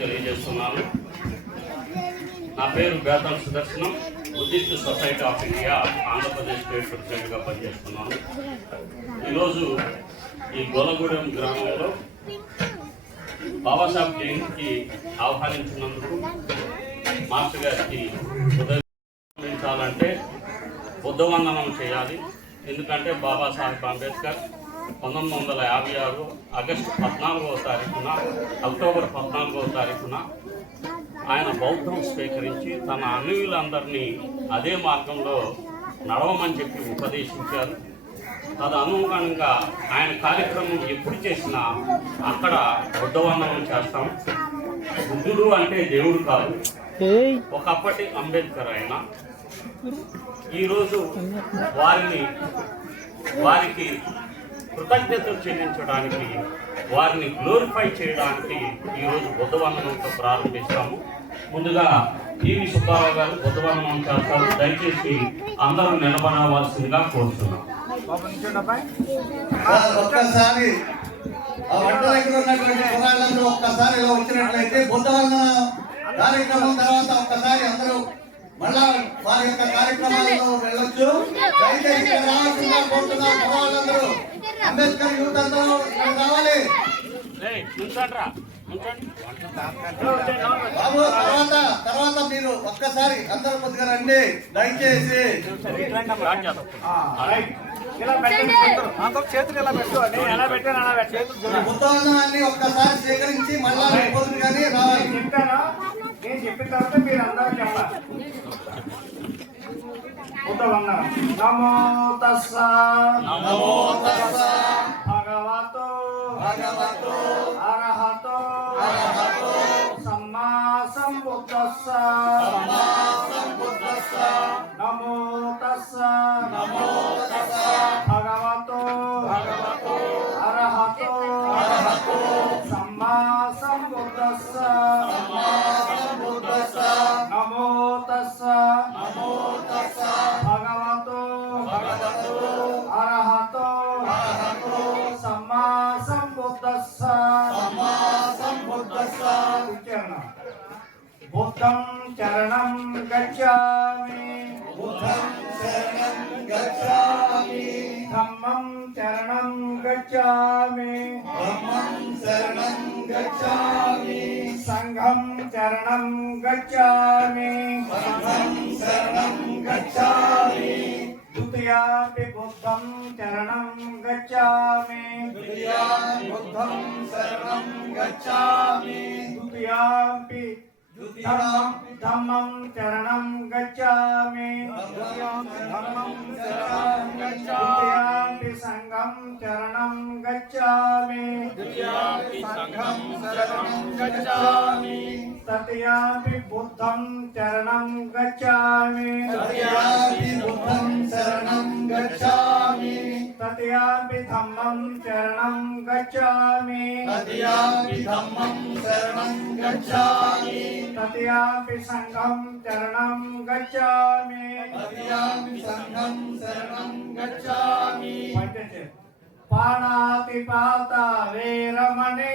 తెలియజేస్తున్నాను. నా పేరు Betala Sudarshanam. Buddhist society of India Andhra Pradesh state ప్రెసిడెంట్గా పనిచేస్తున్నాను. ఈరోజు ఈ గోలగూడెం గ్రామంలో బాబాసాహెబ్ జయంతికి ఆహ్వానించినందుకు మాస్టర్ గారికి ఉదయించాలంటే బుద్ధవందనం చేయాలి. ఎందుకంటే బాబాసాహెబ్ అంబేద్కర్ 1956 ఆగస్టు 14వ తారీఖున అక్టోబర్ 14వ తారీఖున ఆయన బౌద్ధం స్వీకరించి తన అనుయులందరినీ అదే మార్గంలో నడవమని చెప్పి ఉపదేశించారు. తదనుగుణంగా ఆయన కార్యక్రమం ఎప్పుడు చేసినా అక్కడ బుద్ధవందనం చేస్తాం. బుద్ధుడు అంటే దేవుడు కాదు, ఒకప్పటి అంబేద్కర్ ఆయన. ఈరోజు వారికి కృతజ్ఞతలు చెల్లించడానికి, వారిని గ్లోరిఫై చేయడానికి ఈరోజు బుద్ధవందనంతో ప్రారంభిస్తాము. ముందుగా టీవీ సుబ్బారావు గారు బుద్ధవందనం చేస్తారు. దయచేసి అందరూ నిలబడవలసిందిగా కోరుతున్నాం. ఒక్కసారి ఆ వంట దగ్గర ఉన్నటువంటి కుర్రాళ్ళందరూ ఒక్కసారి ఇలా వచ్చినట్లయితే బుద్ధవందన కార్యక్రమం తర్వాత ఒక్కసారి అందరూ మళ్ళా వారి యొక్క కార్యక్రమాలలో వెళ్ళొచ్చు. దయచేసి రావాల్సిందిగా కోరుతున్నాం. కుర్రాళ్ళందరూ అంబేద్కర్ యూత్ అందరూ రావాలి బాబు. తర్వాత మీరు ఒక్కసారి అందరూ కొద్దిగా రండి దయచేసి. బుద్ధవందనాన్ని ఒక్కసారి స్వీకరించి మళ్ళా కానీ రావాలి. నేను చెప్పిన తర్వాత మీరు అందరూ చెప్పాలి. నమో తస్స భగవతో అర్హతో సమ్మా సంబుద్ధస్స నమో తస్స భగవతో అర్హతో సమ్మా సంబుద్ధస్స నమో తస్స భగవతో అర్హతో సమ్మా సంబుద్ధస్స. బుద్ధం చరణం గచ్ఛామి ధమ్మం చరణం గచ్ఛామి సంఘం చరణం గచ్ఛామి ద్వితీయాపి బుద్ధం చరణం గచ్ఛామి ద్వితీయాపి ధమ్మం చరణం గచ్ఛామి ద్వితీయాపి సంఘం చరణం గచ్ఛామి తృతీయాపి బుద్ధం చరణం గచ్ఛామి తృతీయాపి ధమ్మం చరణం గచ్ఛామి తృతీయాపి సంఘం చరణం గచ్ఛామి. పాణాతిపాత వేరమణి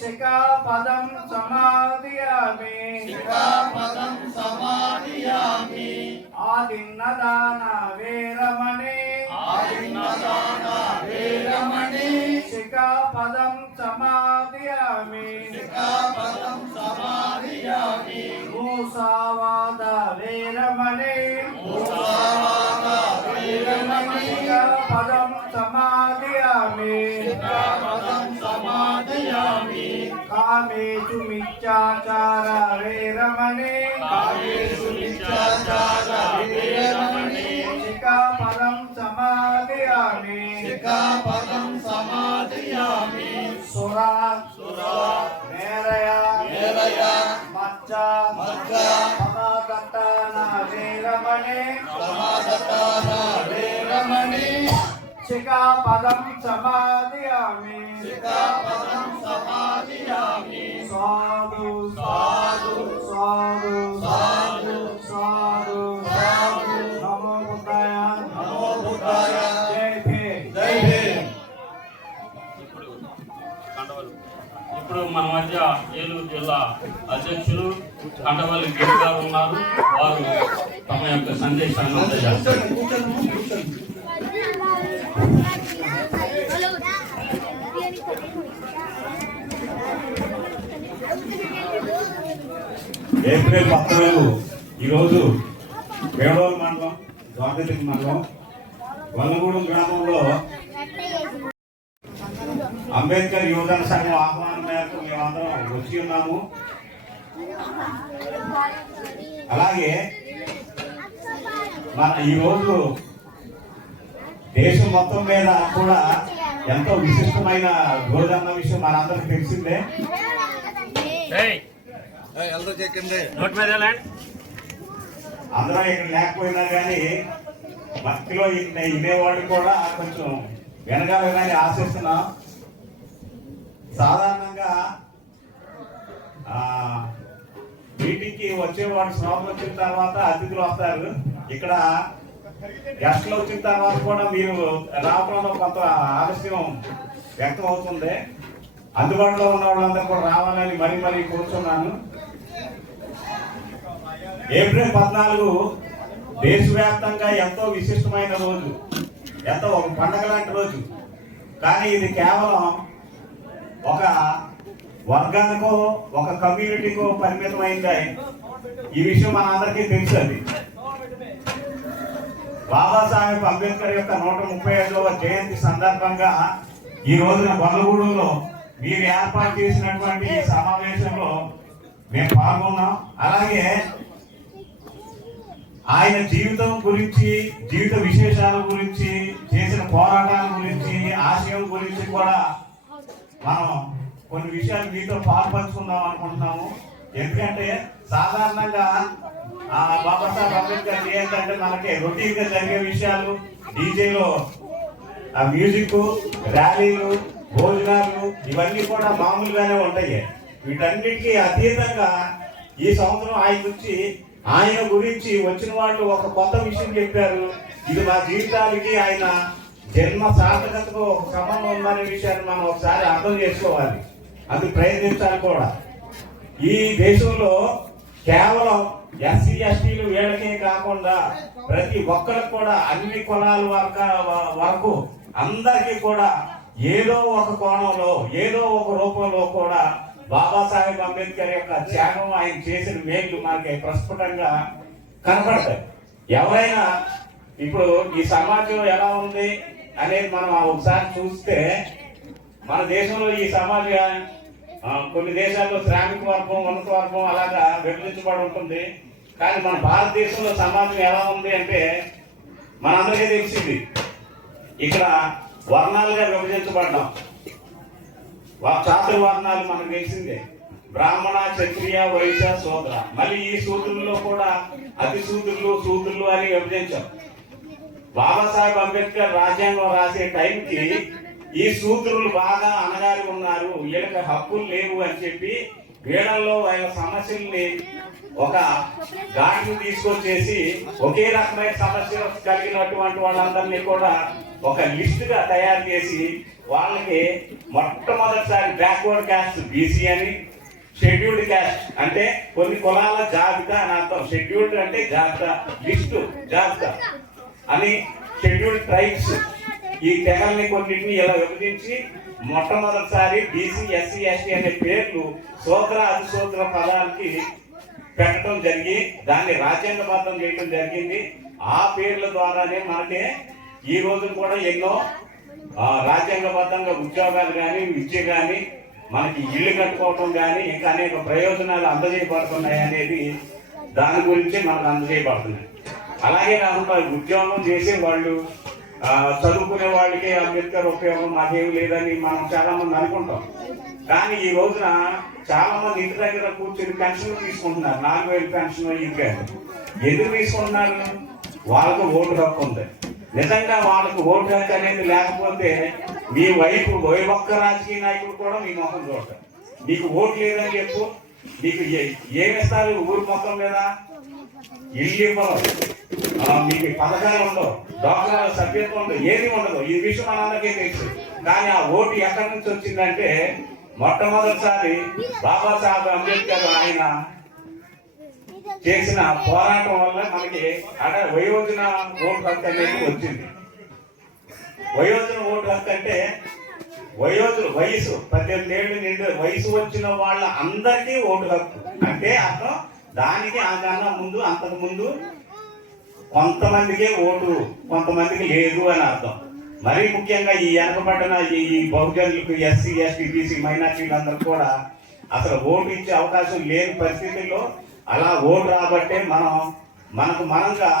శిఖాపదం సమాధియామి ఆదిన్నదాన వేరమణి శిఖాపదం సమాధియామి మూసావాద వేరమణి శిఖాపదం సమాధియామి కామేషు మిథ్యాచార వేరమణి శిఖాపదం సమాధియామి సురా మేరయ మచ్చ సమాగతాన వేరమణి శిఖాపదం సమాధియామి సాధు సాధు సాధు సాధు నమో బుద్ధాయ జై భీమ్. కండవల్లి. ఇప్పుడు మన మధ్య ఏలూరు జిల్లా అధ్యక్షులు కండవల్లి గిరి గారు ఉన్నారు. వారు తమ యొక్క సందేశాన్ని అందజేస్తారు. ఏప్రిల్ 14 ఈరోజు వేడోలు మండలం ద్వారకతికి మండలం వల్లగూడెం గ్రామంలో అంబేద్కర్ యువజన సంఘం ఆహ్వానం మేరకు మేమందరం వచ్చి ఉన్నాము. అలాగే మన ఈరోజు దేశం మొత్తం మీద కూడా ఎంతో విశిష్టమైన రోజు అన్న విషయం మనందరికి తెలిసిందే. అందరం ఇక్కడ లేకపోయినా కానీ భక్తిలో ఇనేవాళ్ళు కూడా కొంచెం వెనకాలని ఆశిస్తున్నాం. సాధారణంగా మీటింగ్కి వచ్చేవాడు శ్రోతలు వచ్చిన తర్వాత అతిథులు వస్తారు. ఇక్కడ గెస్ట్లు వచ్చిన తర్వాత కూడా మీరు రావడంలో కొంత ఆలస్యం వ్యక్తం అవుతుంది. అందుబాటులో ఉన్న వాళ్ళందరూ కూడా రావాలని మరీ కోరుతున్నాను. ఏప్రిల్ 14 దేశవ్యాప్తంగా ఎంతో విశిష్టమైన రోజు, ఎంతో ఒక పండగ లాంటి రోజు. కానీ ఇది కేవలం ఒక వర్గానికో ఒక కమ్యూనిటీకో పరిమితమైంది. ఈ విషయం మన అందరికీ తెలుసు. బాబాసాహెబ్ అంబేద్కర్ యొక్క 135వ జయంతి సందర్భంగా ఈ రోజున వల్లగూడెంలో మీరు ఏర్పాటు చేసినటువంటి ఈ సమావేశంలో మేము పాల్గొన్నాం. అలాగే ఆయన జీవితం గురించి, జీవిత విశేషాల గురించి, చేసిన పోరాటాల గురించి, ఆశయం గురించి కూడా మనం కొన్ని విషయాలు మీతో పాల్పంచుకుందాం అనుకుంటున్నాము. ఎందుకంటే సాధారణంగా బాబాసాహెబ్ అంబేద్కర్ ఏంటంటే మనకి రొటీన్ గా జరిగే విషయాలు, డీజేలో మ్యూజిక్, ర్యాలీలు, భోజనాలు ఇవన్నీ కూడా మామూలుగానే ఉంటాయి. వీటన్నిటికీ అతీతంగా ఈ సంవత్సరం ఆయన గురించి వచ్చిన వాళ్ళు ఒక కొత్త విషయం చెప్పారు. ఇది మా జీవితాలకి ఆయన జన్మ సార్థకతకు ఒక సంబంధం ఉందనే విషయాన్ని మనం ఒకసారి అర్థం చేసుకోవాలి. అది ప్రయత్నించాలి కూడా. ఈ దేశంలో కేవలం ఎస్సీ ఎస్టీలు వీళ్ళకే కాకుండా ప్రతి ఒక్కరికి కూడా అన్ని కులాల వరకు అందరికీ కూడా ఏదో ఒక కోణంలో, ఏదో ఒక రూపంలో కూడా బాబాసాహెబ్ అంబేద్కర్ యొక్క త్యాగం, ఆయన చేసిన మేలు మనకి ప్రస్ఫుటంగా కనపడతాయి. ఎవరైనా ఇప్పుడు ఈ సమాజం ఎలా ఉంది అనేది మనం ఒకసారి చూస్తే, మన దేశంలో ఈ సమాజం కొన్ని దేశాల్లో శ్రామిక వర్గం, ఉన్నత వర్గం అలాగా విభజించబడి ఉంటుంది. కానీ మన భారతదేశంలో సమాజం ఎలా ఉంది అంటే మనందరికీ తెలిసింది. ఇక్కడ వర్ణాలుగా విభజించబడ్డాం. చాతుర్వర్ణాలు మనకు తెలిసిందే. బ్రాహ్మణ, క్షత్రియ, వైశ్య, శూద్ర. మళ్ళీ ఈ సూత్రుల్లో కూడా అతి సూత్రులు అని విభజించాం. బాబాసాహెబ్ అంబేద్కర్ రాజ్యాంగం రాసే టైంకి ఈ సూత్రులు బాగా అనగారి ఉన్నారు, వీళ్ళకి హక్కులు లేవు అని చెప్పి వీళ్ళల్లో వాళ్ళ సమస్యల్ని ఒక ఘాటును తీసుకొచ్చేసి ఒకే రకమైన సమస్య కలిగినటువంటి వాళ్ళందరినీ కూడా ఒక లిస్ట్ గా తయారు చేసి వాళ్ళకి మొట్టమొదటిసారి బ్యాక్వర్డ్ క్యాస్ట్ బీసీ అని, షెడ్యూల్డ్ క్యాస్ట్ అంటే కొన్ని కులాల జాబితా అని అర్థం. షెడ్యూల్డ్ అంటే జాబితా, లిస్టు జాబితా అని, షెడ్యూల్డ్ ట్రైబ్స్ ఈ తెగల్ని కొన్నింటిని ఇలా విభజించి మొట్టమొదటిసారి బీసీ, ఎస్సీ, ఎస్టీ అనే పేర్లు శూద్ర, అతిశూద్ర పదాలకి పెట్టడం జరిగి దాన్ని రాజ్యాంగబద్ధం చేయడం జరిగింది. ఆ పేర్ల ద్వారానే మనకి ఈ రోజు కూడా ఎన్నో రాజ్యాంగబద్ధంగా ఉద్యోగాలు కానీ, విద్య కానీ, మనకి ఇల్లు కట్టుకోవటం కానీ, ఇంకా అనేక ప్రయోజనాలు అందజేయబడుతున్నాయి అనేది దాని గురించి మనకు అందజేయబడుతున్నాయి. అలాగే కాకుండా ఉద్యోగం చేసే వాళ్ళు, చదువుకునే వాళ్ళకి అంబేద్కర్ ఉపయోగం మాకేమి లేదని మనం చాలా మంది అనుకుంటాం. కానీ ఈ రోజున చాలా మంది ఇంటి దగ్గర కూర్చొని పెన్షన్ తీసుకుంటున్నారు. 4000 పెన్షన్ ఇంకా ఎందుకు తీసుకుంటున్నారు? వాళ్ళకు ఓటు హక్కు ఉంది. నిజంగా వాళ్ళకు ఓటు హక్కు అనేది లేకపోతే మీ వైపు ఒక్క రాజకీయ నాయకుడు కూడా మీ మొహం చూడతారు. నీకు ఓటు లేదని చెప్పు, నీకు ఏమిస్తారు? ఊరు మొత్తం మీద ఇల్లు ఇవ్వరు, మీకు పథకాలు ఉండవు, డాక్టర్ సభ్యత్వం ఉండదు, ఏది ఉండదు. ఈ విషయం మనందరికీ తెలుసు. కానీ ఆ ఓటు ఎక్కడి నుంచి వచ్చిందంటే మొట్టమొదటిసారి బాబాసాహెబ్ అంబేద్కర్ ఆయన చేసిన పోరాటం వల్ల మనకి వయోజన ఓటు హక్కు అనేది వచ్చింది. వయోజన ఓటు హక్కు అంటే వయసు 18 ఏళ్ళు నిండి వయసు వచ్చిన వాళ్ళ అందరికీ ఓటు హక్కు అంటే అర్థం. దానికి అంతకు ముందు కొంతమందికే ఓటు, కొంతమందికి లేదు అని అర్థం. మరీ ముఖ్యంగా ఈ వెనకబడిన ఈ బహుజనులకు, ఎస్సీ ఎస్టీ బీసీ మైనార్టీలందరూ కూడా అసలు ఓటు ఇచ్చే అవకాశం లేని పరిస్థితుల్లో అలా ఓటు రాబట్టే మనకు మనంగా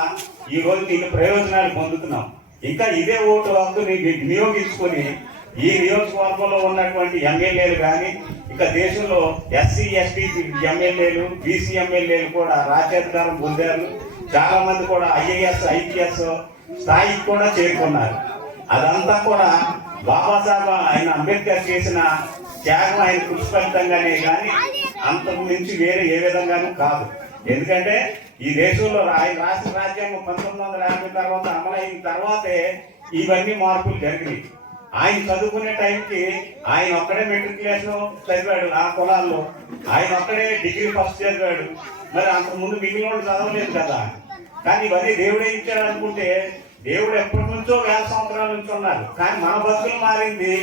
ఈ రోజు ఇన్ని ప్రయోజనాలు పొందుతున్నాం. ఇంకా ఇదే ఓటు హక్కుని వినియోగించుకొని ఈ నియోజకవర్గంలో ఉన్నటువంటి ఎమ్మెల్యేలు కానీ, ఇంకా దేశంలో ఎస్సీ ఎస్టీ ఎమ్మెల్యేలు, బీసీ ఎమ్మెల్యేలు కూడా రాజ్యాధికారం పొందారు. చాలా మంది కూడా ఐఏఎస్ ఐపీఎస్ స్థాయికి కూడా చేరుకున్నారు. అదంతా కూడా బాబాసాహెబ్ ఆయన అంబేద్కర్ చేసిన త్యాగం, ఆయన కృషి ఫలితంగానే కానీ అంతకు మించి వేరే ఏ విధంగానూ కాదు. ఎందుకంటే ఈ దేశంలో ఆయన రాష్ట్ర రాజ్యాంగం 1950 తర్వాత అమలైన తర్వాతే ఇవన్నీ మార్పులు జరిగినాయి. ఆయన చదువుకునే టైంకి ఆయన ఒక్కడే మెట్రికులేషన్ చదివాడు. ఆ కులాల్లో ఆయన ఒక్కడే డిగ్రీ ఫస్ట్ చదివాడు. మరి అంతకు ముందు మిగిలిన వాళ్ళు చదవలేదు కదా. కానీ ఇవన్నీ దేవుడే ఇచ్చాడు అనుకుంటే దేవుడు ఎప్పటి నుంచో 1000 సంవత్సరాల నుంచి ఉన్నారు. కానీ మన బతుకులు మారింది.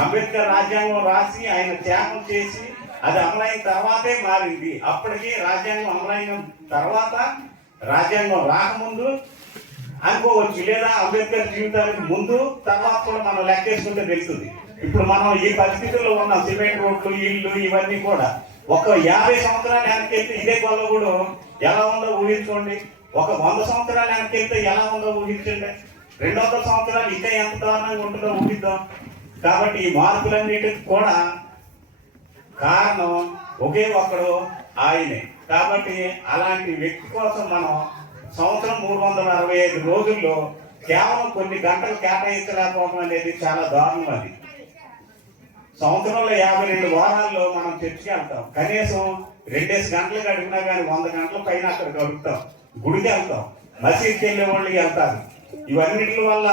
అంబేద్కర్ రాజ్యాంగం రాసి ఆయన త్యాగం చేసి అది అమలైన తర్వాతే మారింది. అప్పటికి రాజ్యాంగం అమలైన తర్వాత, రాజ్యాంగం రాకముందు అనుకోవచ్చు, లేదా అంబేద్కర్ జీవితానికి ముందు తర్వాత కూడా మనం లెక్కేసుకుంటే తెలుస్తుంది. ఇప్పుడు మనం ఈ పరిస్థితుల్లో ఉన్న సిమెంట్ రోడ్లు, ఇళ్ళు ఇవన్నీ కూడా ఒక 50 సంవత్సరాలు వెనకెళ్తే ఇదే గొల్లగూడు ఎలా ఉందో ఊహించుకోండి. ఒక 100 సంవత్సరాలు వెనకెళ్తే ఎలా ఉందో ఊహించండి. 200 సంవత్సరాలు ఇంకా ఎంత దారుణంగా ఉంటుందో ఊహిద్దాం. కాబట్టి ఈ మార్పులన్నిటికి కూడా కారణం ఒకే ఒక్కడు ఆయనే. కాబట్టి అలాంటి వ్యక్తి కోసం మనం సంవత్సరం 365 రోజుల్లో కేవలం కొన్ని గంటలు కేటాయించలేకపోవడం అనేది చాలా దారుణం. అది సంవత్సరంలో 52 వారాల్లో మనం చర్చికి వెళ్తాం. కనీసం 2 గంటలు గడిపినా కానీ 100 గంటల పైన అక్కడ గడుపుతాం. గుడికి వెళ్తాం, మసీద్కి వెళ్ళే వాళ్ళకి వెళ్తారు. ఇవన్నిటి వల్ల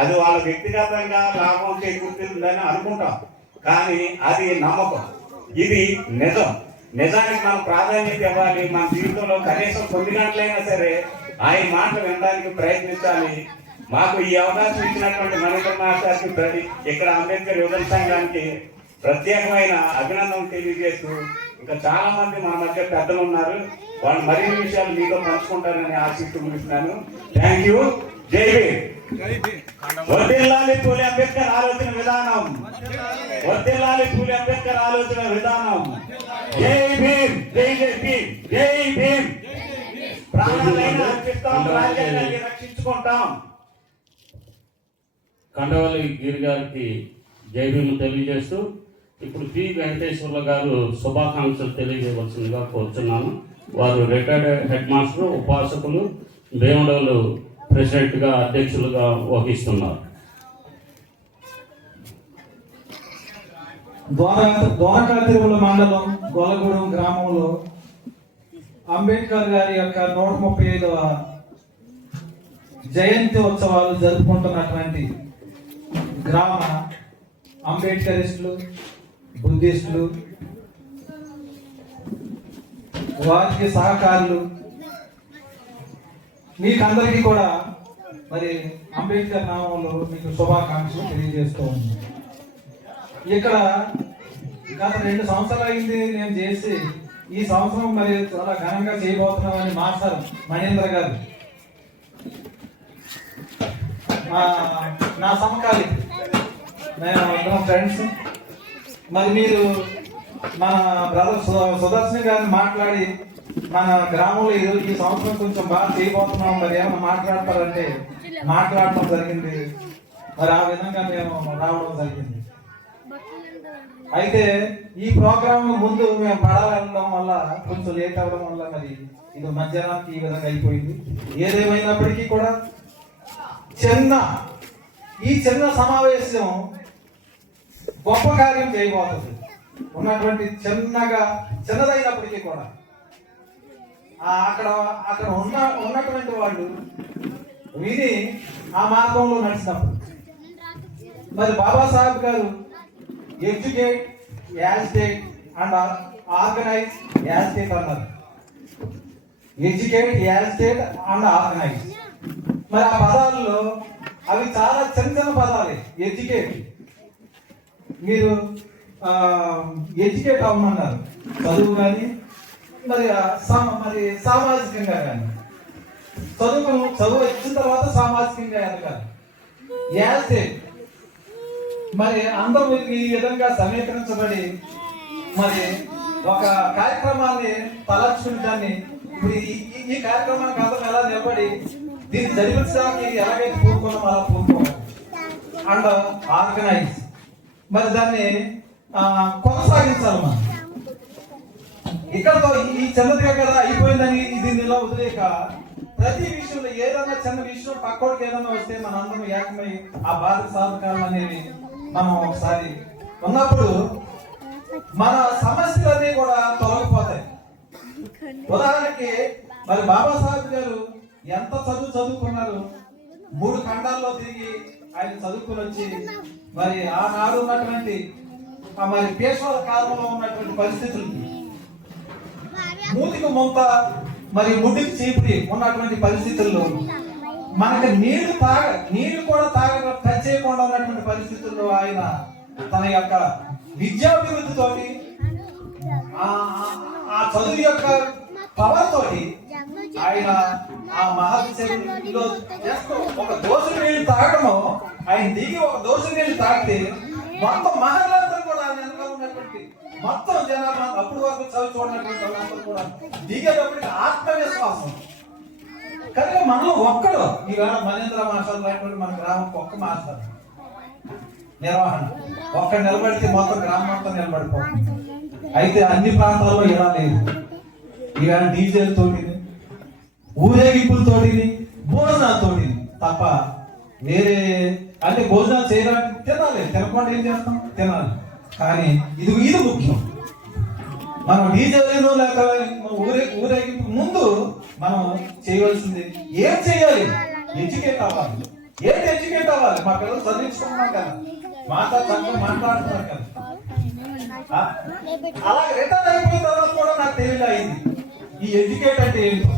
అది వాళ్ళ వ్యక్తిగతంగా లాభం చేకూరుతుందని అనుకుంటాం. కానీ అది నమ్మకం, ఇది నిజం. నిజానికి మనం ప్రాధాన్యత ఇవ్వాలి. మన జీవితంలో కనీసం 9 గంటలైనా సరే ఆయన మాటలు వినడానికి ప్రయత్నించాలి. మాకు ఈ అవకాశం ఇచ్చినటువంటి మణికర్ మాస్టర్కి, ఇక్కడ అంబేద్కర్ యువజన సంఘానికి ప్రత్యేకమైన అభినందనలు తెలియజేస్తూ, ఇంకా చాలా మంది మన మధ్య పెద్దలు ఉన్నారు, వాళ్ళు మరిన్ని విషయాలు మీతో పంచుకుంటారని ఆశిస్తూ ముగిస్తున్నాను. Thank you. జై భీమ్. వర్ధిల్లాలి పూలే అంబేద్కర్ ఆలోచన విధానం. వర్ధిల్లాలి పూలే అంబేద్కర్ ఆలోచన విధానం. జై భీమ్. జై జై భీమ్. జై భీమ్. ప్రాణాలైనా అర్పిస్తాం, రాజ్యాన్ని రక్షించుకుంటాం. కండవల్లి గిరి గారికి జై భీమ్ తెలియజేస్తూ ఇప్పుడు పి వెంకటేశ్వర్ల గారు శుభాకాంక్షలు తెలియజేయవలసిందిగా కోరుతున్నాను. వారు రిటైర్డ్ హెడ్ మాస్టర్, ఉపాసకులు, భీమడోలు ప్రెసిడెంట్గా, అధ్యక్షులుగా వహిస్తున్నారు. ద్వారకాతిరుమల మండలం గొల్లగూడెం గ్రామంలో అంబేద్కర్ గారి యొక్క 135వ జయంతి ఉత్సవాలు జరుపుకుంటున్నటువంటి గ్రామ అంబేద్కరిస్టులు, బుద్ధిస్టులు, వారికి సహకారులు, మీకందరికీ కూడా మరి అంబేద్కర్ నామంలో మీకు శుభాకాంక్షలు తెలియజేస్తూ ఉన్నాను. ఇక్కడ గత 2 సంవత్సరాలు అయింది నేను చేసి, ఈ సంవత్సరం మరి చాలా ఘనంగా చేయబోతున్నామని మాస్టర్ మహేంద్ర గారు, నా సమకాలి, నేను అందరం ఫ్రెండ్స్. మరి మీరు మన బ్రదర్ సుదర్శన్ గారిని మాట్లాడి మన గ్రామంలో ఈ సంవత్సరం కొంచెం బాగా చేయబోతున్నాం, మరి ఏమైనా మాట్లాడతారంటే మాట్లాడటం జరిగింది. మరి ఆ విధంగా మేము రావడం జరిగింది. అయితే ఈ ప్రోగ్రామ్ ముందు మేము పడాలనడం వల్ల కొంచెం లేట్ అవ్వడం వల్ల మరి ఇది మధ్యాహ్నానికి ఈ విధంగా అయిపోయింది. ఏదేమైనప్పటికీ కూడా ఈ చిన్న సమావేశం గొప్ప కార్యం చేయబోతుంది. ఉన్నటువంటి చిన్నదైనప్పటికీ కూడా అక్కడ ఉన్నటువంటి వాళ్ళు విని ఆ మార్గంలో నడిచినప్పుడు మరి Babasaheb garu educate, agitate and organise, agitate అన్నారు. Educate, agitate and organise. మరి ఆ పదాలలో అవి చాలా చిన్న చిన్న పదాలే. ఎడ్యుకేట్, మీరు ఎడ్యుకేట్ అవ్వమన్నారు, చదువు కానీ మరి మరి సామాజికంగా కానీ. చదువు ఇచ్చిన తర్వాత సామాజికంగా ఎదగాలి. యాజిటేట్, మరి అందరూ ఈ విధంగా సమీకరించబడి మరి ఒక కార్యక్రమాన్ని తలచుకుని దాన్ని ఇప్పుడు ఈ కార్యక్రమానికి అందరం ఎలా నిలబడి దీన్ని జరిపించడానికి ఎలాగైతే పూనుకున్నాం అలా పూనుకోవాలి. అండ్ ఆర్గనైజ్, మరి దాన్ని కొనసాగించాలి. మనం ఇక్కడతో ఈ చిన్నదిగా కదా అయిపోయిందని దీన్ని ఇలా వదిలేక ప్రతి విషయంలో ఏదైనా చిన్న విషయం పక్కోడికి ఏదైనా వస్తే మన అందరం ఏకమై ఆ బాధ సాధకాలం అనేది మనం ఒకసారి ఉన్నప్పుడు మన సమస్యలన్నీ కూడా తొలగిపోతాయి. ఉదాహరణకి మరి బాబాసాహెబ్ గారు ఎంత చదువుకున్నారు. 3 ఖండాల్లో తిరిగి ఆయన చదువుకుని వచ్చి మరి ఆనాడు ఉన్నటువంటి మరి పేష్వాల కాలంలో ఉన్నటువంటి పరిస్థితులకి మూతికి ముంత మరి ముడికి చీపుడి ఉన్నటువంటి పరిస్థితుల్లో మనకి నీళ్లు కూడా టచ్ చేయకుండా ఉన్నటువంటి పరిస్థితుల్లో ఆయన తన యొక్క విద్యాభివృద్ధితోటి ఆ చదువు యొక్క పవర్ తోటి ఆయన ఆ మహావిద్యలో ఒక దోషం నీళ్లు తాగడము, ఆయన దిగి ఒక దోషం నీళ్లు తాగితే మొత్తం మహిళలందరూ కూడా వెనక ఉన్నటువంటి మొత్తం జనాభా అప్పుడు వరకు చదువు చూడనటువంటి వాళ్ళందరూ కూడా దిగేటప్పటికి ఆత్మవిశ్వాసం. కనుక మనలో ఒక్కడు ఈవేళ మనేంద్ర మాస్టర్ లాంటి మన గ్రామం ఒక్క మాస్టర్ నిర్వహణ ఒక్క నిలబడితే మొత్తం గ్రామం అంతా నిలబడిపోతుంది. అయితే అన్ని ప్రాంతాల్లో ఇలా లేదు. ఈవేళ డీజేలతోటి, ఊరేగింపులతోటి, భోజనాలతోటి తప్ప వేరే అంటే భోజనాలు చేయడానికి తినాలి, తినకుండా ఏం చేస్తాం, తినాలి. కానీ ఇది ముఖ్యం. మనం డీజేలు లేక ఊరేగింపు ముందు మనం చేయవలసింది ఏం చేయాలి? ఎడ్యుకేట్ అవ్వాలి. ఏంటి ఎడ్యుకేట్ అవ్వాలి? మా పిల్లలు చదివించుకుంటున్నాం కదా, మాట్లాడుతున్నారు కదా. అలా రిటర్న్ అయిపోయిన తర్వాత కూడా నాకు తెలియలేదు ఈ ఎడ్యుకేట్ అంటే ఏంటో.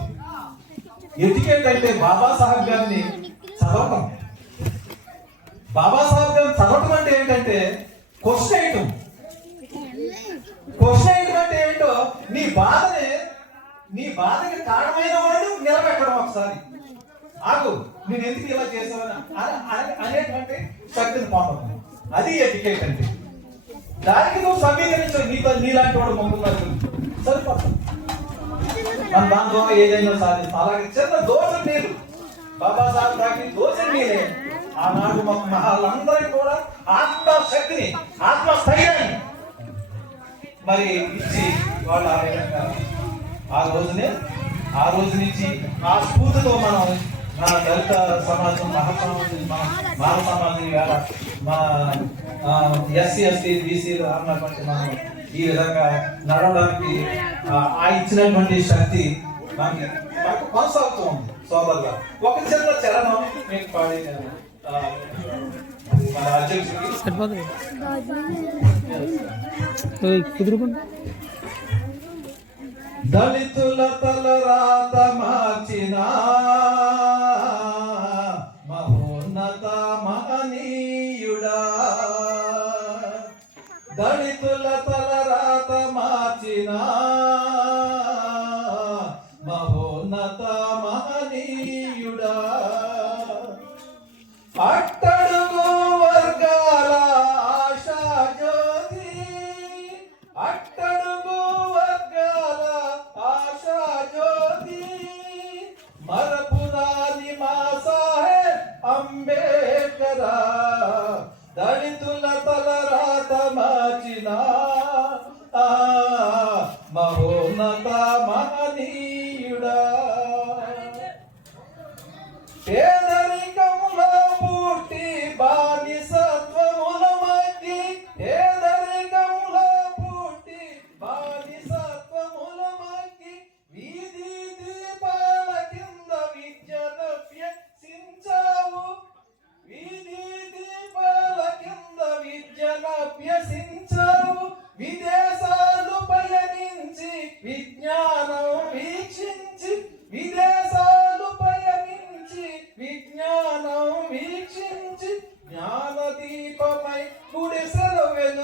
ఎడ్యుకేట్ అంటే బాబాసాహెబ్ గారిని చదవటం. బాబాసాహెబ్ గారిని చదవటం అంటే ఏంటంటే క్వశ్చన్ వేయటం. క్వశ్చన్ వేయటం అంటే ఏంటో, నీ బాధకి కారణమైన వాడు నిలబెట్టడం. ఒకసారి ఆగు, నేను ఎందుకు ఇలా చేసావని అనేటువంటి శక్తిని పొందడం. అది ఎడ్యుకేట్ అంటే. దానికి నువ్వు సమీకరించు. నీలాంటి వాడు మొక్కున్నారు సరిపోతుంది. మన దాని ద్వారా ఏదైనా సాధిస్తాం. అలాగే చిన్న దోషం నీరు బాబాసాహెబ్ తాకి దోషం నీరే ఆనాడు మహాలందరికీ కూడా ఆత్మశక్తిని, ఆత్మస్థైర్యాన్ని మరి ఇచ్చి వాళ్ళు ఆ రోజు నుంచి ఆ స్ఫూర్తితో మనం మన దళిత సమాజం, మానవ సమాజం మన ఎస్సీ ఎస్టీ బీసీలు అన్నటువంటి మనం ఈ విధంగా నడవడానికి ఆ ఇచ్చినటువంటి శక్తి మనకు కొనసాగుతూ ఉంది. సోదరుగా ఒక చిన్న చరణం మీకు పాడి మన అధ్యక్షుడికి దళితుల తలరాత మార్చిన మహోన్నత మహనీయుడా, దళితుల తలరాత మార్చిన మహోన్నత మహనీయుడా, అట్టడుగు వర్గాల ఆశా జ్యోతి, అట్టడుగు వర్గాల ఆశా జ్యోతి, మరపురాని మా సాహెబ్ అంబేద్కర్, దళితుల తలరాత మార్చిన మహోన్నత మహనీయుడా, పేదరికంలో పుట్టి బానిసత్వముల మధ్య, పేదరికంలో పుట్టి బానిసత్వముల మధ్య, వీధి దీపాల కింద విద్యనభ్యసించావు, వీధి దీపాల కింద విద్యనభ్యసించావు,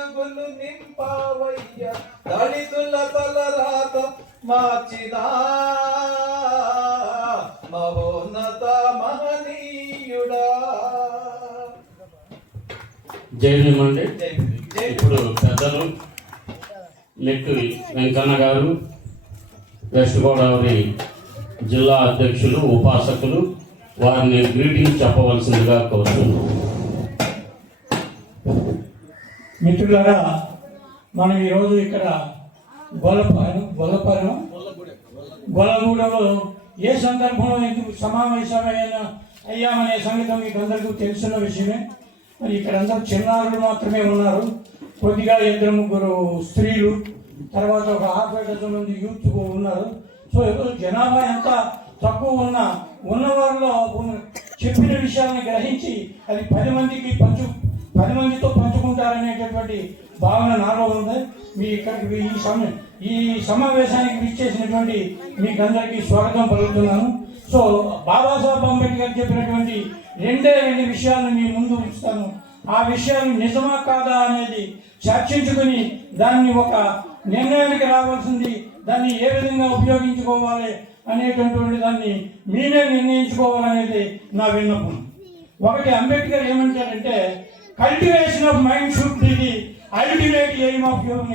వెలుగులు నింపావయ్య దళితుల తలరాత మార్చినా మహోన్నత మహనీయుడా. జై భీమ్ అండి. ఇప్పుడు పెద్దలు లెక్కి వెంకన్న గారు, వెస్ట్ గోదావరి జిల్లా అధ్యక్షులు, ఉపాసకులు వారిని గ్రీటింగ్ చెప్పవలసిందిగా కోరుతున్నాను. మిత్రులారా, మనం ఈరోజు ఇక్కడ గొల్లగూడలో ఏ సందర్భంలో ఎందుకు అయ్యామనే సంగతి మీకు అందరికీ తెలిసిన విషయమే. మరి ఇక్కడ అందరూ చిన్నారులు మాత్రమే ఉన్నారు. కొద్దిగా 2-3 స్త్రీలు, తర్వాత ఒక 50 డజన్ మంది యూత్ ఉన్నారు. సో జనాభా ఎంత తక్కువ ఉన్నవారిలో చెప్పిన విషయాన్ని గ్రహించి అది 10 మందితో పంచుకుంటారనేటటువంటి భావన నాలో ఉంది. మీ ఇక్కడికి ఈ సమావేశానికి విచ్చేసినటువంటి మీకు అందరికీ స్వాగతం పలుకుతున్నాను. సో బాబాసాహెబ్ అంబేద్కర్ చెప్పినటువంటి 2 విషయాలను మీ ముందు ఉంచుతాను. ఆ విషయాలు నిజమా కాదా అనేది చర్చించుకుని దాన్ని ఒక నిర్ణయానికి రావాల్సింది. దాన్ని ఏ విధంగా ఉపయోగించుకోవాలి అనేటటువంటి దాన్ని మీరే నిర్ణయించుకోవాలనేది నా విన్నపం. ఒకటి, అంబేద్కర్ ఏమంటారంటే cultivation of mind should be the ultimate aim of human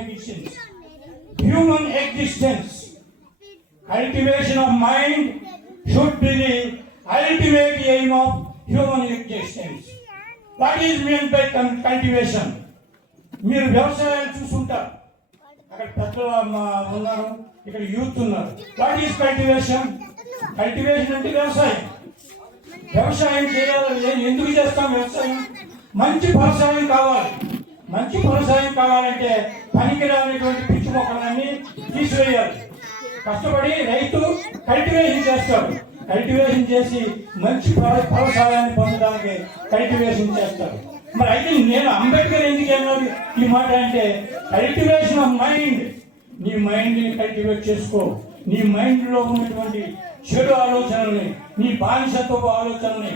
existence. Cultivation of mind should be the ultimate aim of human existence. What is meant by cultivation? మీరు వ్యవసాయాలు చూసుకుంటారు, అక్కడ పెద్దలు ఉన్నారు, ఇక్కడ యూత్ ఉన్నారు. What is cultivation? కల్టివేషన్ అంటే వ్యవసాయం చేయాలి. ఎందుకు చేస్తాం వ్యవసాయం? మంచి ఫలసాయం కావాలి. మంచి ఫలసాయం కావాలంటే పనికిరానటువంటి పిచ్చి మొక్కలన్నీ తీసివేయాలి. కష్టపడి రైతు కల్టివేషన్ చేస్తాడు. కల్టివేషన్ చేసి మంచి ఫలసాయాన్ని పొందడానికి కల్టివేషన్ చేస్తాడు. మరి అయితే నేను అంబేద్కర్ ఎందుకు అన్నాడు ఈ మాట అంటే, కల్టివేషన్ ఆఫ్ మైండ్. నీ మైండ్ని కల్టివేట్ చేసుకో. నీ మైండ్లో ఉన్నటువంటి చెడు ఆలోచనల్ని, నీ బానిసత్వపు ఆలోచనల్ని,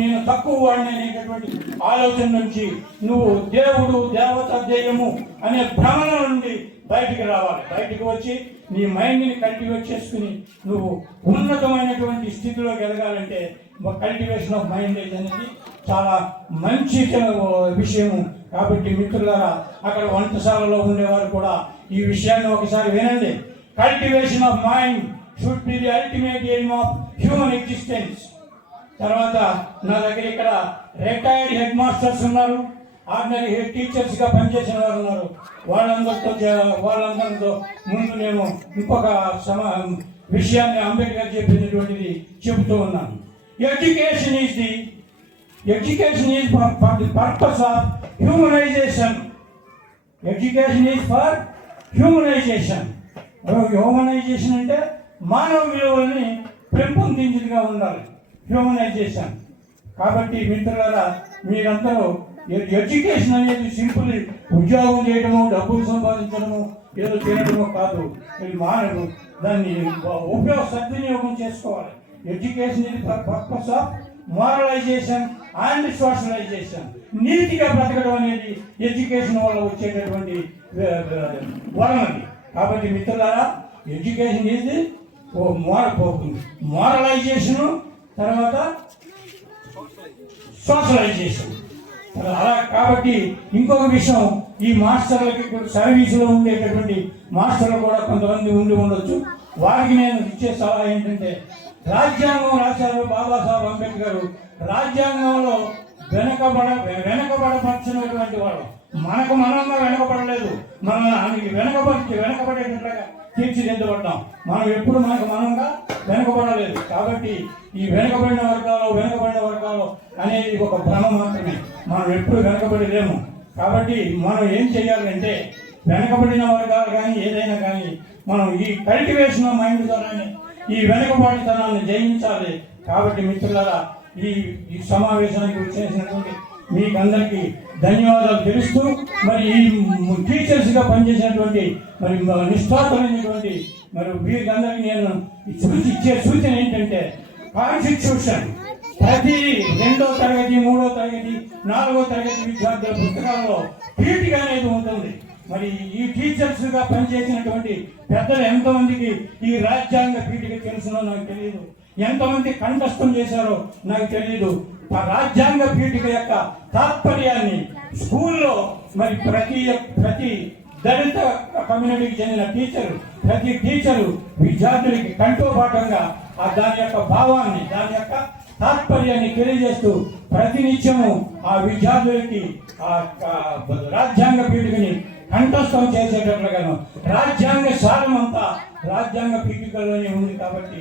నేను తక్కువ వాడిని అనేటటువంటి ఆలోచన నుంచి నువ్వు దేవుడు, దేవత, దెయ్యము అనే భ్రమణ నుండి బయటికి రావాలి. బయటికి వచ్చి నీ మైండ్ని కల్టివేట్ చేసుకుని నువ్వు ఉన్నతమైనటువంటి స్థితిలోకి ఎదగాలంటే కల్టివేషన్ ఆఫ్ మైండ్ అనేది చాలా మంచి విషయము. కాబట్టి మిత్రులారా, అక్కడ వంటశాలలో ఉండేవారు కూడా ఈ విషయాన్ని ఒకసారి వినండి. Cultivation of mind should be the ultimate aim of human existence. తర్వాత నా దగ్గర ఇక్కడ రిటైర్డ్ హెడ్ మాస్టర్స్ ఉన్నారు, ఆర్డినరీ హెడ్ టీచర్స్గా పనిచేసిన వారు ఉన్నారు. వాళ్ళందరితో ముందు నేను ఇంకొక విషయాన్ని అంబేద్కర్ చెప్పినటువంటిది చెబుతూ ఉన్నాను. Education is for the purpose of humanisation. Education is for humanisation. Humanisation అంటే మానవ విలువల్ని పెంపొందించేదిగా ఉండాలి హ్యూమనైజేషన్. కాబట్టి మిత్రులారా, మీరందరూ ఎడ్యుకేషన్ అనేది సింపుల్ ఉద్యోగం చేయడము, డబ్బులు సంపాదించడము, ఏదో చేయడమో కాదు. మానవుడు దాన్ని సద్వినియోగం చేసుకోవాలి. ఎడ్యుకేషన్ ఇది for purpose of moralisation and socialisation. నీతిగా బ్రతకడం అనేది ఎడ్యుకేషన్ వల్ల వచ్చేటటువంటి వరం. కాబట్టి మిత్రులారా, ఎడ్యుకేషన్ ఇది మోరలైజేషను, తర్వాత సోషలైజేషన్. అలా కాబట్టి ఇంకొక విషయం, ఈ మాస్టర్లకి సర్వీసులో ఉండేటటువంటి మాస్టర్లు కూడా కొంతమంది ఉండొచ్చు. వారికి నేను ఇచ్చే సలహా ఏంటంటే, రాజ్యాంగం రాశారు బాబాసాహెబ్ అంబేద్కర్. రాజ్యాంగంలో వెనకబడపరిచినటువంటి వాళ్ళు మనంగా వెనకబడలేదు. వెనకబడేటట్లుగా తీర్చిదిద్దబడ్డాం. మనం ఎప్పుడు మనంగా వెనకబడలేదు. కాబట్టి ఈ వెనకబడిన వర్గాలు అనేది ఒక భ్రమ మాత్రమే. మనం ఎప్పుడు వెనకబడలేము. కాబట్టి మనం ఏం చేయాలంటే, వెనకబడిన వర్గాలు కానీ ఏదైనా కానీ మనం ఈ కల్టివేషన్ ఆఫ్ మైండ్ ద్వారానే ఈ వెనకబాటుతనాన్ని జయించాలి. కాబట్టి మిత్రులారా, ఈ సమావేశానికి వచ్చేసినటువంటి మీకు అందరికీ ధన్యవాదాలు తెలుస్తూ, మరి ఈ టీచర్స్గా పనిచేసినటువంటి మరి నిష్ఠాతులైనటువంటి మరి వీరికి అందరికీ నేను ఇచ్చే సూచన ఏంటంటే, కాన్స్టిట్యూషన్ ప్రతి 2వ తరగతి 3వ తరగతి 4వ తరగతి విద్యార్థుల పుస్తకాల్లో పీఠిక అనేది ఉంటుంది. మరి ఈ టీచర్స్ గా పనిచేసినటువంటి పెద్దలు ఎంతమందికి ఈ రాజ్యాంగ పీఠిక తెలుసునో నాకు తెలియదు, ఎంతమంది కంఠస్థం చేశారో నాకు తెలియదు. రాజ్యాంగ పీఠిక యొక్క తాత్పర్యాన్ని స్కూల్లో మరి ప్రతి దళిత కమ్యూనిటీకి చెందిన ప్రతి టీచరు విద్యార్థులకి కంఠోపాఠంగా దాని యొక్క భావాన్ని, దాని యొక్క తాత్పర్యాన్ని తెలియజేస్తూ ప్రతినిత్యము ఆ విద్యార్థులకి ఆ రాజ్యాంగ పీఠికని కంఠస్థం చేసేటట్లుగాను రాజ్యాంగ సారం అంతా రాజ్యాంగ పీఠికలోనే ఉంది. కాబట్టి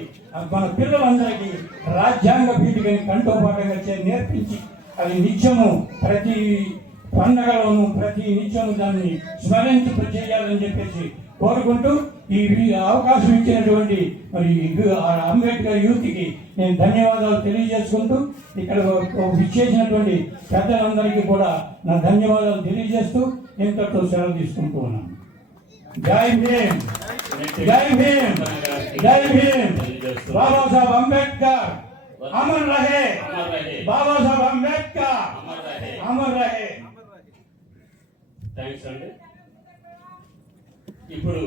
మన పిల్లలందరికీ రాజ్యాంగ పీఠికని కంఠోపాఠంగా నేర్పించి అది నిత్యము ప్రతి పండగలోను ప్రతి నిత్యము దాన్ని చేయాలని చెప్పేసి కోరుకుంటూ ఈ అవకాశం ఇచ్చినటువంటి మరి అంబేద్కర్ యూత్కి నేను ధన్యవాదాలు తెలియజేసుకుంటూ ఇక్కడ విచ్చేసినటువంటి పెద్దలందరికీ కూడా నా ధన్యవాదాలు తెలియజేస్తూ ఇంతటితో సెలవు తీసుకుంటూ ఉన్నాను. జై భీమ్, జై భీమ్, జై భీమ్. బాబాసాహెబ్ అంబేద్కర్ అమర్ రహే, బాబాసాహెబ్ అంబేద్కర్ అమర్ రహే. థ్యాంక్స్ అండి. ఇప్పుడు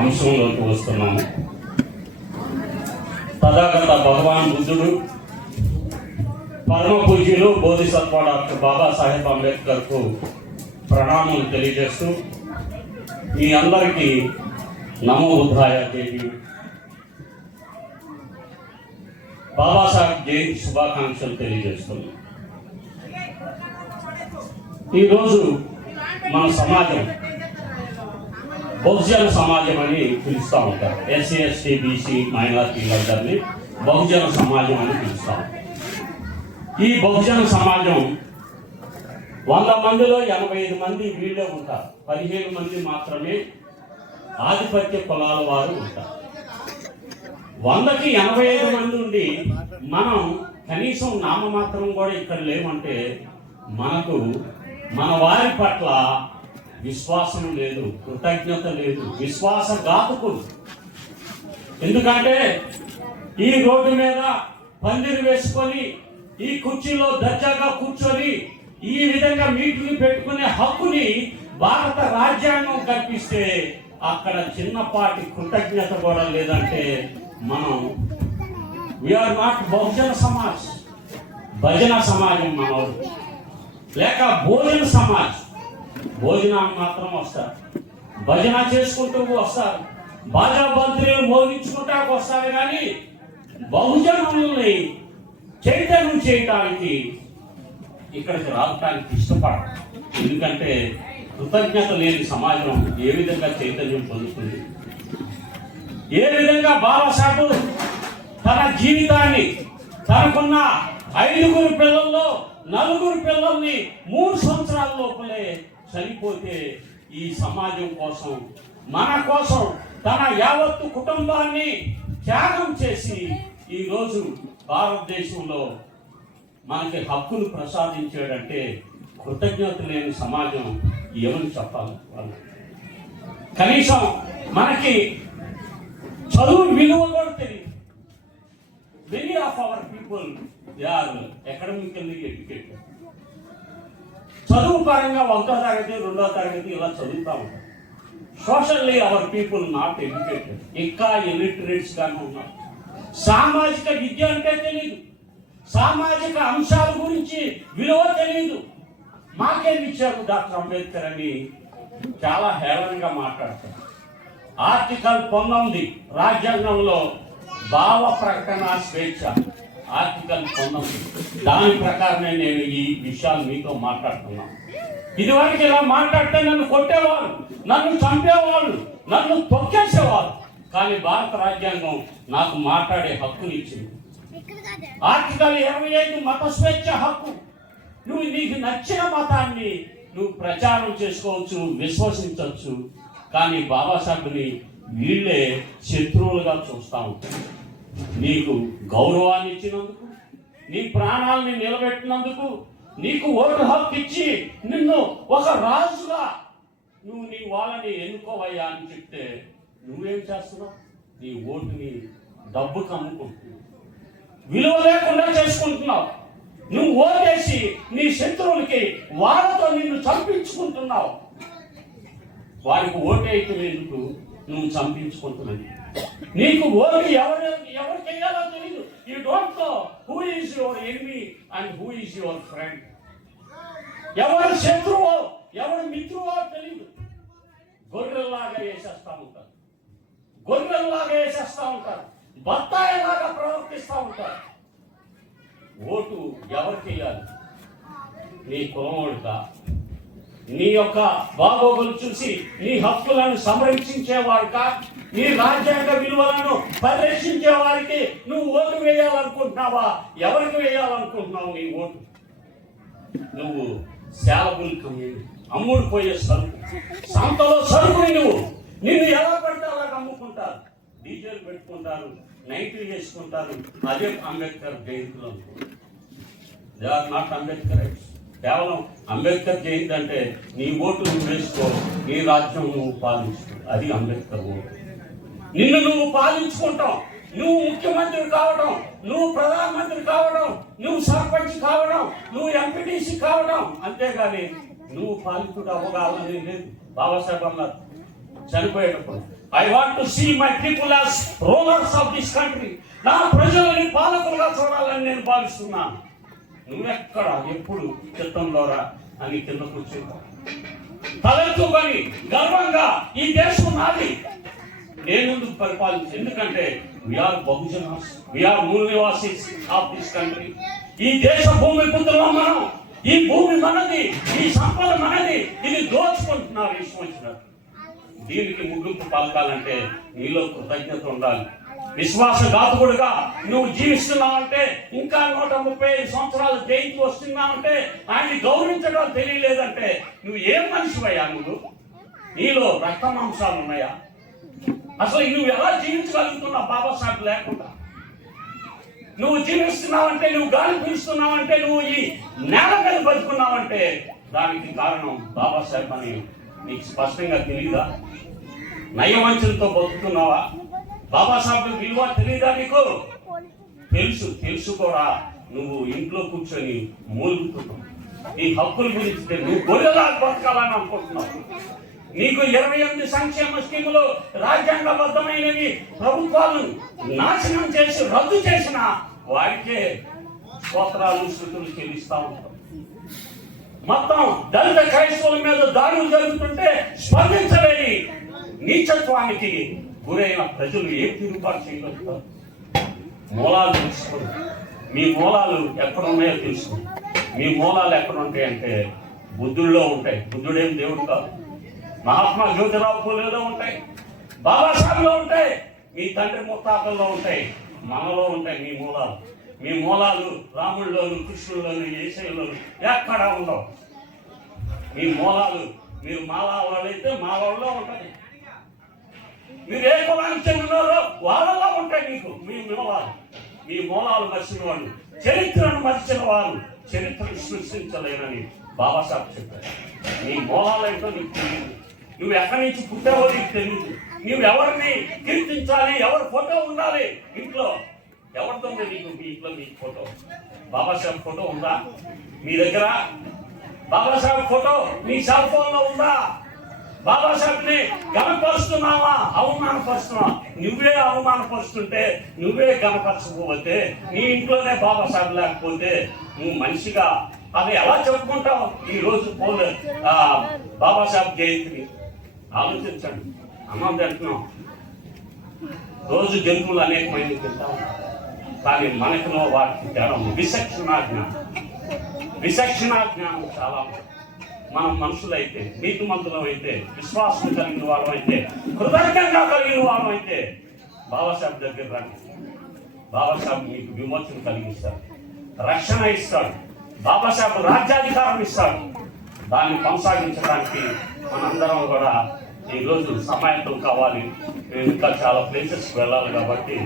అంశంలోకి వస్తున్నాము. తథాగత భగవాన్ బుద్ధుడు, పరమ పూజ్యులు బోధిసత్వ డాక్టర్ బాబాసాహెబ్ అంబేద్కర్ కు ప్రణామాలు తెలియజేస్తూ మీ అందరికీ నమో బుద్ధాయ దేవి బాబాసాహెబ్ జయంతి శుభాకాంక్షలు తెలియజేస్తున్నాం. ఈరోజు మన సమాజం బహుజన సమాజం అని పిలుస్తూ ఉంటారు. ఎస్సీ ఎస్టీ బీసీ మైనారిటీలందరినీ బహుజన సమాజం అని పిలుస్తూ ఉంటారు. ఈ బహుజన సమాజం 100 మందిలో 85 మంది వీళ్ళే ఉంటారు, 15 మంది మాత్రమే ఆధిపత్య కులాల వారు ఉంటారు. 100కి 85 మంది ఉండి మనం కనీసం నామమాత్రం కూడా ఇక్కడ లేమంటే మనకు మన వారి పట్ల విశ్వాసం లేదు, కృతజ్ఞత లేదు, విశ్వాసఘాతకులు. ఎందుకంటే ఈ రోడ్డు మీద పందిరి వేసుకొని ఈ కుర్చీలో దర్జాగా కూర్చొని ఈ విధంగా మీటింగ్ పెట్టుకునే హక్కుని భారత రాజ్యాంగం కల్పిస్తే అక్కడ చిన్నపాటి కృతజ్ఞత కూడా లేదంటే మనం వీఆర్ నాట్ బహుజన సమాజ్, భజన సమాజం మనవాడు, లేక భోజన సమాజ్. భోజనానికి మాత్రం వస్తారు, భజన చేసుకుంటూ వస్తారు, బాజా బంతులు మోగించుకుంటాకు వస్తారు, కానీ బహుజనుల్ని చైతన్యం చేయడానికి ఇక్కడికి రావడానికి ఇష్టపడరు. ఎందుకంటే కృతజ్ఞత లేని సమాజం ఏ విధంగా చైతన్యం పొందుతుంది? ఏ విధంగా బాబాసాహెబ్ తన జీవితాన్ని తనకున్న 5 పిల్లల్లో 4 పిల్లల్ని 3 సంవత్సరాల లోపలే చనిపోతే ఈ సమాజం కోసం, మన కోసం తన యావత్తు కుటుంబాన్ని త్యాగం చేసి ఈరోజు భారతదేశంలో మనకి హక్కులు ప్రసాదించాడంటే కృతజ్ఞత లేని సమాజం ఏమని చెప్పాలి? వాళ్ళు కనీసం మనకి చదువు విలువ కూడా తెలియదు. Many of our people they are academically educated. చదువు పరంగా 1వ తరగతి 2వ తరగతి ఇలా చదువుతూ ఉంటారు. Socially our people not educated, ఇంకా ఇలిటరేట్స్ గానే ఉన్నారు. సామాజిక విద్య అంటే తెలియదు, సామాజిక అంశాల గురించి విలువ తెలియదు. మాకేమి ఇచ్చారు డాక్టర్ అంబేద్కర్ అని చాలా హేళనగా మాట్లాడతారు. ఆర్టికల్ 19 రాజ్యాంగంలో భావ ప్రకటన స్వేచ్ఛ, ఆర్టికల్ 19 దాని ప్రకారమే నేను ఈ విషయాలు మీతో మాట్లాడుతున్నాను. ఇదివరకు ఇలా మాట్లాడితే నన్ను కొట్టేవాళ్ళు, నన్ను చంపేవాళ్ళు, నన్ను తొక్కేసేవాళ్ళు. కానీ భారత రాజ్యాంగం నాకు మాట్లాడే హక్కుని ఇచ్చింది. ఆర్టికల్ 25 మత స్వేచ్ఛ హక్కు. నువ్వు నీకు నచ్చిన మతాన్ని నువ్వు ప్రచారం చేసుకోవచ్చు, విశ్వసించవచ్చు. కానీ బాబాసాహెబ్ని వీళ్ళే శత్రువులుగా చూస్తూ ఉంటారు. నీకు గౌరవాన్ని ఇచ్చినందుకు, నీ ప్రాణాలని నిలబెట్టినందుకు, నీకు ఓటు హక్కు ఇచ్చి నిన్ను ఒక రాజుగా నువ్వు నీ వాళ్ళని ఎన్నుకోవయ్యా అని చెప్తే నువ్వేం చేస్తున్నావు? నీ ఓటుని డబ్బుకు అమ్ముకుంటున్నావు. విలువ లేకుండా చేసుకుంటున్నావు. నువ్వు ఓటేసి నీ శత్రువులకి వాళ్ళతో నిన్ను చంపించుకుంటున్నావు. వారికి ఓటేయటం ఎందుకు? నువ్వు చంపించుకుంటున్నది. నీకు ఓటు ఎవరు చేయాలో తెలియదు. You don't know who is your enemy and who is your friend. ఎవరు శత్రువో ఎవరు మిత్రువో తెలియదు. గొర్రెల్లాగా వేసేస్తా ఉంటారు, గొర్రెల్లాగా వేసేస్తా ఉంటారు, బత్తాయిలాగా ప్రవర్తిస్తూ ఉంటారు. ఓటు ఎవరు చేయాలి? నీ కులమోడుగా, నీ యొక్క బాగోగులు చూసి నీ హక్కులను సంరక్షించేవాడుగా, నీ రాజ్యాంగ విలువలను పరిరక్షించే వారికి నువ్వు ఓటు వేయాలనుకుంటున్నావా? ఎవరికి వేయాలనుకుంటున్నావు నీ ఓటు? నువ్వు శాలబుల్ కమ్యూనిటీ, అమ్ముడు పోయే సరుకు, సంతలో సరుకుని నిన్ను ఎలా పడితే అలాగ అమ్ముకుంటారు. డీజేలు పెట్టుకుంటారు, నైట్లు వేసుకుంటారు. అదే అంబేద్కర్ జయంతిలో దే ఆర్ నాట్ అంబేద్కర్. కేవలం అంబేద్కర్ జయంతి అంటే నీ ఓటు నువ్వు వేసుకో, నీ రాజ్యం నువ్వు పాలించుకో. అది అంబేద్కర్ ఓటు. నిన్ను నువ్వు పాలించుకుంటావు. నువ్వు ముఖ్యమంత్రి కావడం, నువ్వు ప్రధానమంత్రి కావడం, నువ్వు సర్పంచ్ కావడం, నువ్వు ఎంపీటీసీ కావడం, అంతేగాని నువ్వు పాలితుడు అవ్వగాలని లేదు. బాబాసాహెబ్ అన్నారు చనిపోయేటప్పుడు, I want to see my people as rulers of this country. నా ప్రజలని పాలకులుగా చూడాలని నేను భావిస్తున్నాను. నువ్వెక్కడ ఎప్పుడు చిత్తంలోరా అని కింద కూర్చుంటా తలెత్తుకొని గర్వంగా ఈ దేశం నాది, నేను పరిపాలించు. ఎందుకంటే వీఆర్ బహుజనాస్, వీఆర్ మూల నివాసీస్ ఆఫ్ దిస్ కంట్రీ. ఈ దేశ భూమి పుత్రులం మనం. ఈ భూమి మనది, ఈ సంపద మనది. ఇది దోచుకుంటున్నారు ఇష్టం వచ్చినట్టు. దీనికి ముగింపు పలకాలంటే నీలో కృతజ్ఞత ఉండాలి. విశ్వాసఘాతకుడుగా నువ్వు జీవిస్తున్నావంటే, ఇంకా 135 సంవత్సరాల జయంతి వస్తున్నావంటే, ఆయన్ని గౌరవించడం తెలియలేదంటే నువ్వు ఏం మనిషివయ్యా? నీలో రక్త మాంసాలు ఉన్నాయా? అసలు నువ్వు ఎలా జీవించగలుగుతున్నావు బాబాసాహెబ్ లేకుండా? నువ్వు జీవిస్తున్నావంటే, నువ్వు గాలి పీలుస్తున్నావంటే, నువ్వు ఈ నేల మీద బతుకున్నావంటే దానికి కారణం బాబాసాహెబ్ అని నీకు స్పష్టంగా తెలియదా? నయవంచనతో బతుకుతున్నావా? బాబాసాహెబ్ విలువ తెలియదా నీకు? తెలుసు కూడా. నువ్వు ఇంట్లో కూర్చొని మూలుగుతున్నావు. నీ హక్కుల గురించి నువ్వు గొర్రెలా బతకాలని అనుకుంటున్నావు. నీకు 28 సంక్షేమ స్కీములు రాజ్యాంగబద్ధమైనవి ప్రభుత్వాలను నాశనం చేసి రద్దు చేసిన వారికే స్తోత్రాలు స్తుతులు చెల్లిస్తా ఉంటాం. మొత్తం దళిత క్రైస్తవుల మీద దాడులు జరుగుతుంటే స్పందించలేని నీచత్వానికి గురైన ప్రజలు ఏం తిరుగుబాటు చేయగలుగుతారు? మూలాలు తెలుసుకోండి. మీ మూలాలు ఎక్కడ ఉన్నాయో తెలుసుకోండి. మీ మూలాలు ఎక్కడ ఉంటాయంటే బుద్ధుల్లో ఉంటాయి. బుద్ధుడేం దేవుడు కాదు. మహాత్మా జ్యోతిరావు పూలేలో ఉంటాయి, బాబాసాహెబ్లో ఉంటాయి, మీ తండ్రి ముత్తాతల్లో ఉంటాయి, మనలో ఉంటాయి మీ మూలాలు. మీ మూలాలు రాముల్లోను, కృష్ణుల్లోను, యేసయ్యలోను ఎక్కడా ఉండవు. మీ మూలాలు మీరు మాలా వాళ్ళైతే మాలలో ఉంటుంది. మీరు ఏ కులానికి చెందినారో వాళ్ళలో ఉంటాయి మీకు మీ మూలాలు. మీ మూలాలు మర్చిన వాళ్ళు, చరిత్రను మర్చిన వారు చరిత్రను సృష్టించలేరని బాబాసాహెబ్ చెప్పారు. నీ మూలాలు ఏంటో నీకు తెలియదు. నువ్వు ఎక్కడి నుంచి పుట్టావో నీకు తెలియదు. నువ్వు ఎవరిని కీర్తించాలి, ఎవరి ఫోటో ఉండాలి ఇంట్లో, ఎవరితో ఉంది నీకు? మీ ఇంట్లో మీ ఫోటో, బాబాసాహెబ్ ఫోటో ఉందా మీ దగ్గర? బాబాసాహెబ్ ఫోటో మీ సెల్ ఫోన్ లో ఉందా? బాబాసాహెబ్ని గణపరుస్తున్నావా, అవమానపరుస్తున్నావా? నువ్వే అవమానపరుస్తుంటే, నువ్వే గణపరచకపోతే, నీ ఇంట్లోనే బాబాసాహెబ్ లేకపోతే నువ్వు మనిషిగా అది ఎలా చెప్పుకుంటావు? ఈ రోజు బాబాసాహెబ్ జయంతిని ఆలోచించండి. అన్నం తింటున్నాం, రోజు జంతువులు అనేకమైనవి తింటాం, కానీ మనకులో వాటికి తేడా. విచక్షణా జ్ఞానం చాలా. మనం మనుషులైతే, నీతిమంతులం అయితే, విశ్వాసం కలిగిన వాళ్ళం అయితే, కృతజ్ఞంగా కలిగిన వాళ్ళం అయితే బాబాసాహెబ్ దగ్గర రండి. బాబాసాహెబ్ మీకు విమోచన కలిగిస్తాడు, రక్షణ ఇస్తాడు, బాబాసాహెబ్ రాజ్యాధికారం ఇస్తాడు. దాన్ని కొనసాగించడానికి మనందరం కూడా ఈరోజు సమాయత్తం కావాలి. నేను ఇంకా చాలా ప్లేసెస్ వెళ్ళాలి కాబట్టి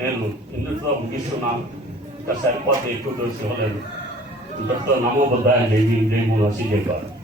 నేను ఇందులో ముగిస్తున్నాను. ఇంకా సరిపోతే ఎక్కువ డోసు ఇవ్వలేదు. ఇంతటితో నమో బుద్ధాయ జై భీమ్, జై మూల శ్రీ జై భారత్.